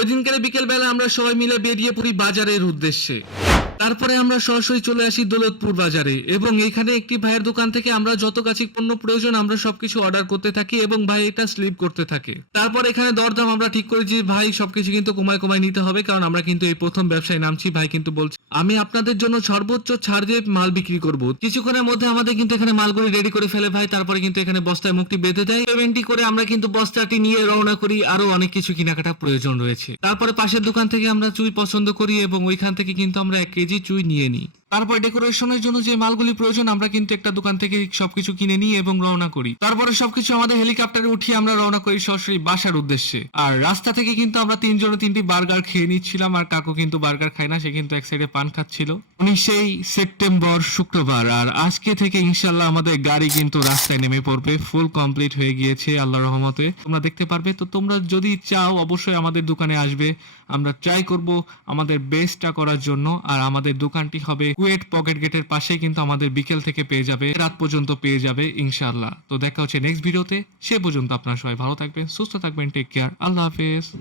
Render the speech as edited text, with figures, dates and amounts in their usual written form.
ওই দিনকার বিকেল বেলা আমরা সবাই মিলে বেরিয়ে পড়ি বাজারের উদ্দেশ্যে। তারপরে আমরা সরাসরি চলে আসি দৌলতপুর বাজারে এবং এখানে একটি ভাইয়ের দোকান থেকে আমরা যত গাছিক পণ্য প্রয়োজন আমরা সবকিছু অর্ডার করতে থাকি এবং ভাই এটা স্লিপ করতে থাকে। তারপর এখানে দরদাম আমরা ঠিক করি যে ভাই সবকিছু কিন্তু কমায় কমায় নিতে হবে, কারণ আমরা কিন্তু এই প্রথম ব্যবসায় নামছি। ভাই কিন্তু বলছে আমি আপনাদের জন্য সর্বোচ্চ ছাড় দিয়ে মাল বিক্রি করব। কিছুক্ষণের মধ্যে আমাদের কিন্তু এখানে মালগুলি রেডি করে ফেলে ভাই। তারপরে কিন্তু এখানে বস্তায় মুখটি বেঁধে দেয়। পেমেন্টটি করে আমরা কিন্তু বস্তাটি নিয়ে রওনা করি। আরো অনেক কিছু কেনাকাটা প্রয়োজন রয়েছে। তারপরে পাশের দোকান থেকে আমরা চুই পছন্দ করি এবং ওইখান থেকে কিন্তু আমরা 1 কেজি চুই নিয়ে নিই। তারপর ডেকোরেশনের জন্য যে মালগুলি প্রয়োজন আমরা কিন্তু একটা দোকান থেকে সবকিছু কিনে নিই এবং রওনা করি। তারপরে সবকিছু আমাদের হেলিকপ্টারে উঠিয়ে আমরা রওনা করি সরাসরি বাসার উদ্দেশ্যে। আর রাস্তা থেকে কিন্তু আমরা 3 জনে 3টি বার্গার খেয়ে নিচ্ছিলাম। আর কাকু কিন্তু বার্গার খায় না, সে কিন্তু এক সাইডে পান খাচ্ছিল। 19 সেপ্টেম্বর শুক্রবার, আর আজকে থেকে ইনশাল্লাহ আমাদের গাড়ি কিন্তু রাস্তায় নেমে পড়বে। ফুল কমপ্লিট হয়ে গিয়েছে আল্লাহর রহমতে, তোমরা দেখতে পারবে। তো তোমরা যদি চাও অবশ্যই আমাদের দোকানে আসবে। আমরা ট্রাই করব আমাদের বেস্টটা করার জন্য। আর আমাদের দোকানটি হবে কুয়েট পকেট গেটের পাশে, কিন্তু আমাদের বিকেল থেকে পেয়ে যাবে, রাত পর্যন্ত পেয়ে যাবে ইনশাআল্লাহ। তো দেখা হচ্ছে নেক্সট ভিডিওতে। সে পর্যন্ত আপনারা সবাই ভালো থাকবেন, সুস্থ থাকবেন, টেক কেয়ার, আল্লাহ হাফেজ।